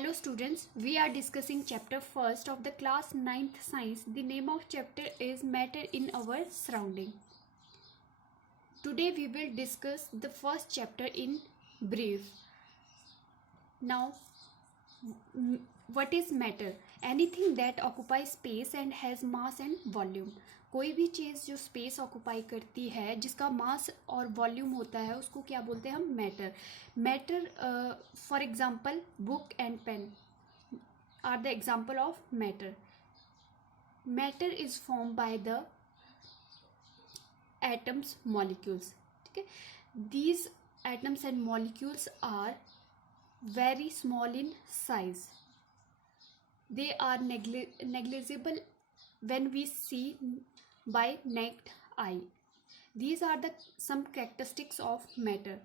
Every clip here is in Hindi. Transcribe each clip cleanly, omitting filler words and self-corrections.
Hello students, we are discussing chapter first of the class 9th science. The name of chapter is matter in our surrounding. Today we will discuss the first chapter in brief. Now, what is matter? Anything that occupies space and has mass and volume. कोई भी चीज़ जो स्पेस ऑक्यूपाई करती है, जिसका मास और वॉल्यूम होता है, उसको क्या बोलते हैं हम? Matter. Matter, for example book and pen are the example of matter. Matter is form by the atoms molecules. ठीक है, these atoms and molecules are very small in size. They are negligible when we see by naked eye. These are the some characteristics of matter.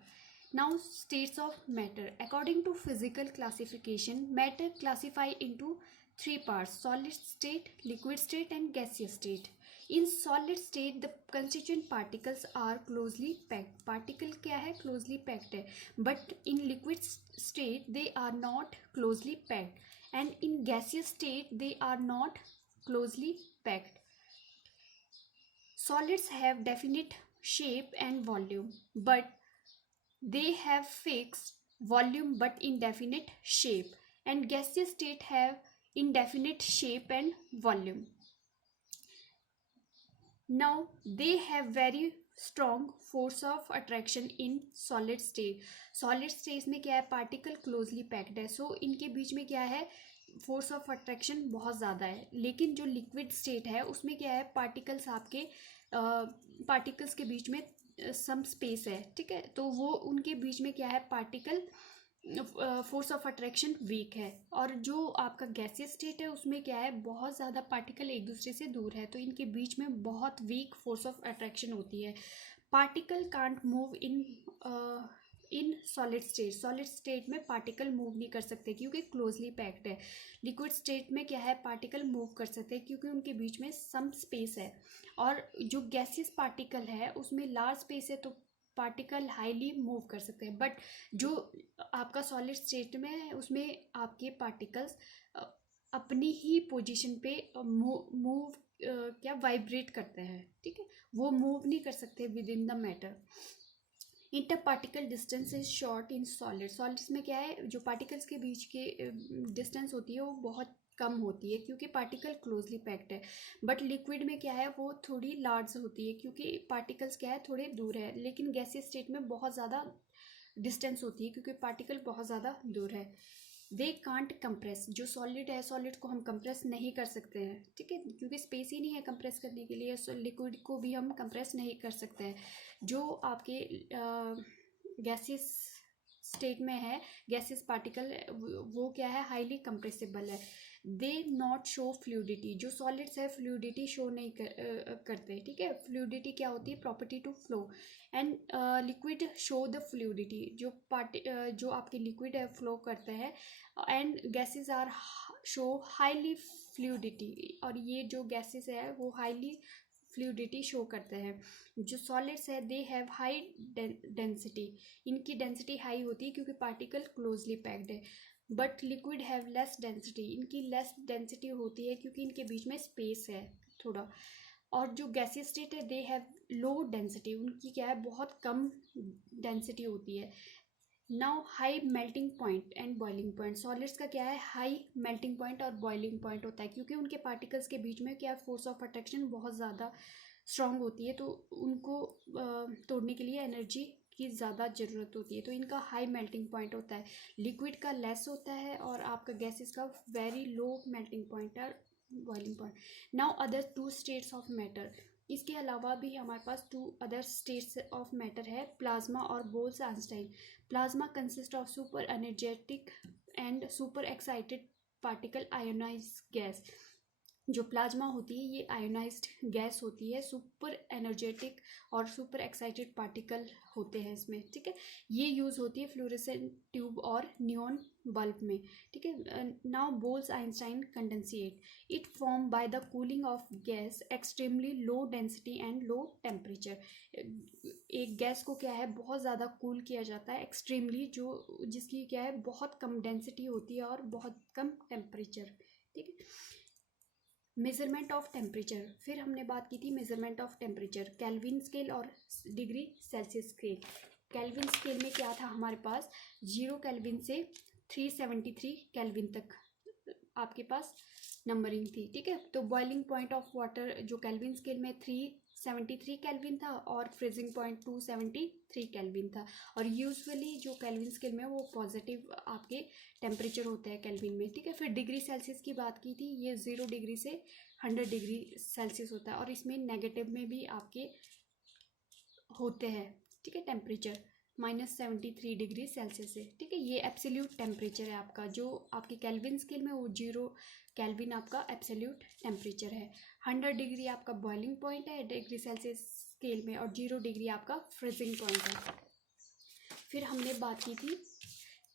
Now, states of matter. According to physical classification, matter classify into three parts: solid state, liquid state and gaseous state. In solid state, the constituent particles are closely packed. Particle क्या है? Closely packed है. But in liquid state, they are not closely packed. And in gaseous state, they are not closely packed. Solids have definite shape and volume, but they have fixed volume but indefinite shape. And gaseous state have indefinite shape and volume. Now they have very strong force of attraction in solid state. Solid state में क्या है? पार्टिकल क्लोजली पैक्ड है, सो इनके बीच में क्या है? फोर्स ऑफ अट्रैक्शन बहुत ज़्यादा है. लेकिन जो लिक्विड स्टेट है उसमें क्या है? पार्टिकल्स आपके पार्टिकल्स के बीच में सम स्पेस है. ठीक है, तो वो उनके बीच में क्या है? Particle force of attraction weak है. और जो आपका गैसियस स्टेट है उसमें क्या है? बहुत ज़्यादा पार्टिकल एक दूसरे से दूर है, तो इनके बीच में बहुत वीक फोर्स ऑफ अट्रैक्शन होती है. Particle can't move in solid state. Solid state में पार्टिकल मूव नहीं कर सकते क्योंकि क्लोजली पैक्ड है. लिक्विड स्टेट में क्या है? पार्टिकल मूव कर सकते हैं क्योंकि उनके बीच में सम स्पेस है. और जो गैसियस पार्टिकल है उसमें लार्ज स्पेस है, तो पार्टिकल हाईली मूव कर सकते हैं. बट जो आपका सॉलिड स्टेट में है उसमें आपके पार्टिकल्स अपनी ही पोजीशन पे मूव क्या वाइब्रेट करते हैं. ठीक है, वो मूव नहीं कर सकते with in the matter. Inter particle distance is short in solid. Solids में क्या है? जो पार्टिकल्स के बीच के डिस्टेंस होती है वो बहुत कम होती है क्योंकि पार्टिकल क्लोजली पैक्ड है. बट लिक्विड में क्या है? वो थोड़ी लार्ज होती है क्योंकि पार्टिकल्स क्या है? थोड़े दूर है. लेकिन गैसियस स्टेट में बहुत ज़्यादा डिस्टेंस होती है क्योंकि पार्टिकल बहुत ज़्यादा दूर है. They can't compress. जो सॉलिड है, सॉलिड को हम कंप्रेस नहीं कर सकते हैं. ठीक है, क्योंकि स्पेस ही नहीं है कंप्रेस करने के लिए. लिक्विड को भी हम कंप्रेस नहीं कर सकते हैं. जो आपके गैसियस स्टेट में है, गैसियस पार्टिकल, वो क्या है? हाईली कंप्रेसिबल है. They not show fluidity. जो सॉलिड्स है फ्लूइडिटी शो नहीं करते. ठीक है, फ्लूइडिटी क्या होती है? Property to flow. And liquid show the fluidity. जो आपके लिक्विड है फ्लो करते हैं. And gases are show highly fluidity. और ये जो गैसेस है वो हाईली फ्लूइडिटी शो करते हैं. जो सॉलिड्स है दे हैव हाई डेंसिटी. इनकी डेंसिटी हाई होती है क्योंकि पार्टिकल क्लोजली पैक्ड है. But liquid have less density. इनकी लेस डेंसिटी होती है क्योंकि इनके बीच में स्पेस है थोड़ा. और जो गैसियस स्टेट है दे हैव लो डेंसिटी. उनकी क्या है? बहुत कम डेंसिटी होती है. Now high melting point and boiling point. Solids का क्या है? हाई मेल्टिंग पॉइंट और बॉइलिंग पॉइंट होता है क्योंकि उनके पार्टिकल्स के बीच में क्या है? फोर्स ऑफ अट्रैक्शन बहुत ज़्यादा स्ट्रांग होती है, तो उनको तोड़ने के लिए एनर्जी की ज़्यादा ज़रूरत होती है, तो इनका हाई मेल्टिंग पॉइंट होता है. लिक्विड का लेस होता है और आपका गैसेस का वेरी लो मेल्टिंग पॉइंट और boiling point. Now other two states of matter. इसके अलावा भी हमारे पास two other states of matter है, प्लाज्मा और Bose Einstein. Plasma consist of super energetic and super excited particle ionised gas. जो प्लाज्मा होती है ये आयोनाइज्ड गैस होती है, सुपर एनर्जेटिक और सुपर एक्साइटेड पार्टिकल होते हैं इसमें, ठीक है। ये यूज़ होती है फ्लोरेसेंट ट्यूब और नियॉन बल्ब में, ठीक है। Now Bose Einstein condensate it form by the cooling of gas extremely low density and low temperature. एक गैस को क्या है बहुत ज़्यादा कूल किया जाता है एक्सट्रीमली, जो जिसकी क्या है बहुत कम डेंसिटी होती है और बहुत कम टेम्परेचर, ठीक है। मेजरमेंट ऑफ टेम्परेचर, फिर हमने बात की थी measurement of temperature, Kelvin scale और degree Celsius scale. Kelvin scale में क्या था हमारे पास, 0 केल्विन से 373 केल्विन तक आपके पास नंबरिंग थी, ठीक है। तो बॉइलिंग पॉइंट ऑफ वाटर जो केल्विन स्केल में 373 केल्विन था और फ्रीजिंग पॉइंट 273 केल्विन था। और यूजुअली जो केल्विन स्केल में वो पॉजिटिव आपके टेम्परेचर होता है केल्विन में, ठीक है। फिर डिग्री सेल्सियस की बात की थी, ये 0 डिग्री से 100 डिग्री सेल्सियस होता है और इसमें नेगेटिव में भी आपके होते हैं, ठीक है, टेम्परेचर -73 डिग्री सेल्सियस है, ठीक है। ये एब्सोल्यूट टेम्परेचर है आपका, जो आपके केल्विन स्केल में वो 0 केल्विन आपका एब्सोल्यूट टेम्परेचर है। 100 डिग्री आपका बॉइलिंग पॉइंट है डिग्री सेल्सियस स्केल में और 0 डिग्री आपका फ्रीजिंग पॉइंट है। फिर हमने बात की थी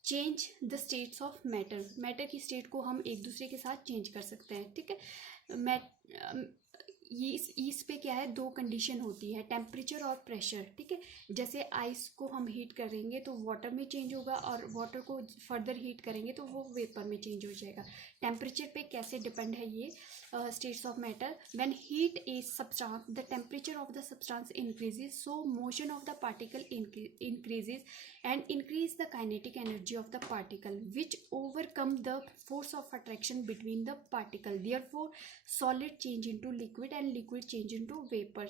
change the states of matter, matter की स्टेट को हम एक दूसरे के साथ चेंज कर सकते हैं, ठीक है। ये इस पे क्या है, 2 कंडीशन होती है, टेम्परेचर और प्रेशर, ठीक है। जैसे आइस को हम हीट करेंगे तो वाटर में चेंज होगा और वाटर को फर्दर हीट करेंगे तो वो वेपर में चेंज हो जाएगा। टेम्परेचर पे कैसे डिपेंड है ये states of matter, when heat is substance the temperature of the substance increases, so motion of the particle increases and increase the kinetic energy of the particle which overcome the force of attraction between the particle, therefore solid change into liquid and liquid change into vapor,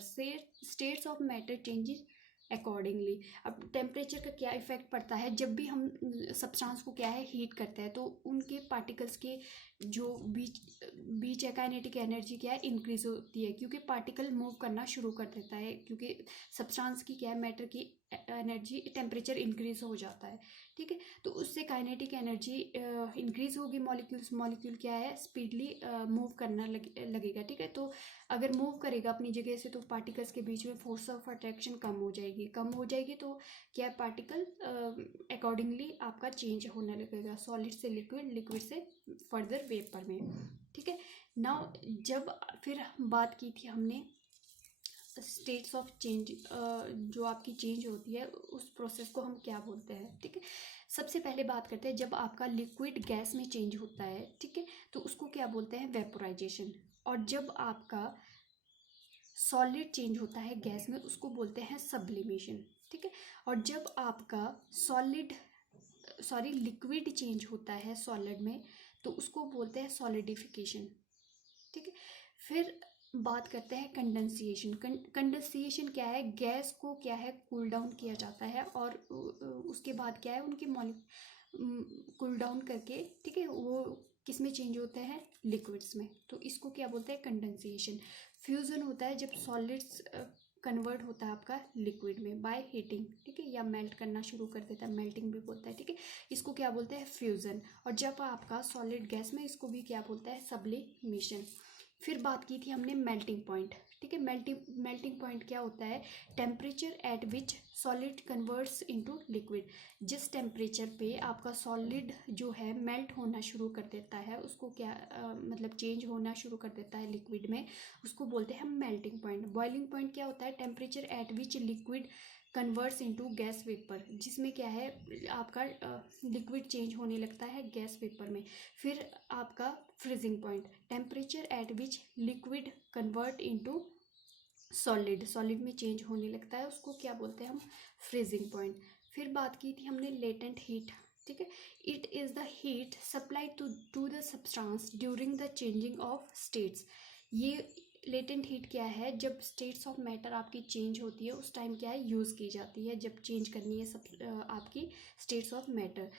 states of matter changes accordingly. अब टेम्परेचर का क्या इफेक्ट पड़ता है, जब भी हम सब्सटेंस को क्या है हीट करते हैं तो उनके पार्टिकल्स के जो बीच है काइनेटिक एनर्जी क्या है इंक्रीज होती है, क्योंकि पार्टिकल मूव करना शुरू कर देता है, क्योंकि सब्सटेंस की क्या है मैटर की एनर्जी टेम्परेचर इंक्रीज हो जाता है, ठीक है। तो उससे काइनेटिक एनर्जी इंक्रीज होगी, मॉलिक्यूल क्या है स्पीडली मूव करना लगेगा, ठीक है। तो अगर मूव करेगा अपनी जगह से तो पार्टिकल्स के बीच में फोर्स ऑफ अट्रैक्शन कम हो जाएगी तो क्या पार्टिकल अकॉर्डिंगली आपका चेंज होने लगेगा, सॉलिड से लिक्विड, लिक्विड से फर्दर वेपर में, ठीक है। नाउ जब फिर बात की थी हमने स्टेट्स ऑफ चेंज, जो आपकी चेंज होती है उस प्रोसेस को हम क्या बोलते हैं, ठीक है। सबसे पहले बात करते हैं जब आपका लिक्विड गैस में चेंज होता है, ठीक है, तो उसको क्या बोलते हैं वेपोराइजेशन। और जब आपका सॉलिड चेंज होता है गैस में उसको बोलते हैं सब्लिमेशन, ठीक है। और जब आपका लिक्विड चेंज होता है सॉलिड में तो उसको बोलते हैं सॉलिडिफिकेशन, ठीक है। फिर बात करते हैं कंडेंसिएशन। कंडेंसिएशन क्या है, गैस को क्या है कूल डाउन किया जाता है और उसके बाद क्या है उनके कूल डाउन करके, ठीक है, वो किस में चेंज होते हैं लिक्विड्स में, तो इसको क्या बोलते हैं कंडेंसिएशन। फ्यूजन होता है जब सॉलिड्स कन्वर्ट होता है आपका लिक्विड में बाय हीटिंग, ठीक है, या मेल्ट करना शुरू कर देता है, मेल्टिंग भी बोलता है, ठीक है, इसको क्या बोलते हैं फ्यूजन। और जब आपका सॉलिड गैस में इसको भी क्या बोलता है सब्लिमेशन। फिर बात की थी हमने मेल्टिंग पॉइंट, ठीक है। मेल्टिंग पॉइंट क्या होता है, temperature at which solid converts into liquid, जिस टेम्परेचर पे आपका सॉलिड जो है मेल्ट होना शुरू कर देता है उसको क्या मतलब चेंज होना शुरू कर देता है लिक्विड में, उसको बोलते हैं हम मेल्टिंग पॉइंट। बॉइलिंग पॉइंट क्या होता है, temperature at which liquid converts into gas vapour, जिसमें क्या है आपका लिक्विड चेंज होने लगता है गैस वेपर में। फिर आपका freezing point, temperature at which liquid convert into solid में चेंज होने लगता है, उसको क्या बोलते हैं हम फ्रीजिंग पॉइंट। फिर बात की थी हमने लेटेंट हीट, ठीक है, it is the heat supply to the substance during the changing of states. ये लेटेंट हीट क्या है, जब स्टेट्स ऑफ मैटर आपकी चेंज होती है उस टाइम क्या है यूज़ की जाती है, जब चेंज करनी है सब आपकी स्टेट्स ऑफ मैटर।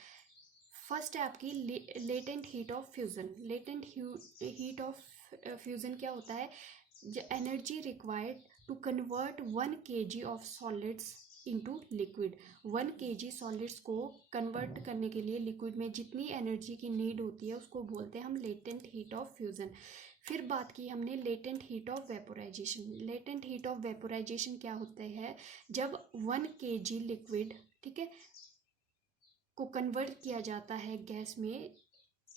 फर्स्ट है आपकी latent heat of fusion. Latent heat of fusion क्या होता है, energy required to convert 1 kg of solids into liquid. 1 kg solids को कन्वर्ट करने के लिए लिक्विड में जितनी एनर्जी की नीड होती है उसको बोलते हैं हम लेटेंट हीट ऑफ फ्यूजन। फिर बात की हमने latent heat of vaporisation. Latent heat of vaporisation क्या होता है, जब 1 kg लिक्विड, ठीक है, को कन्वर्ट किया जाता है गैस में,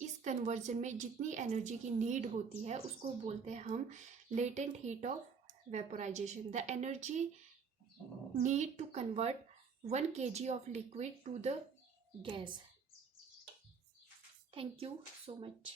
इस कन्वर्जन में जितनी एनर्जी की नीड होती है उसको बोलते हैं हम latent heat of vaporisation. The energy need to convert 1 kg of liquid to the gas. Thank you so much.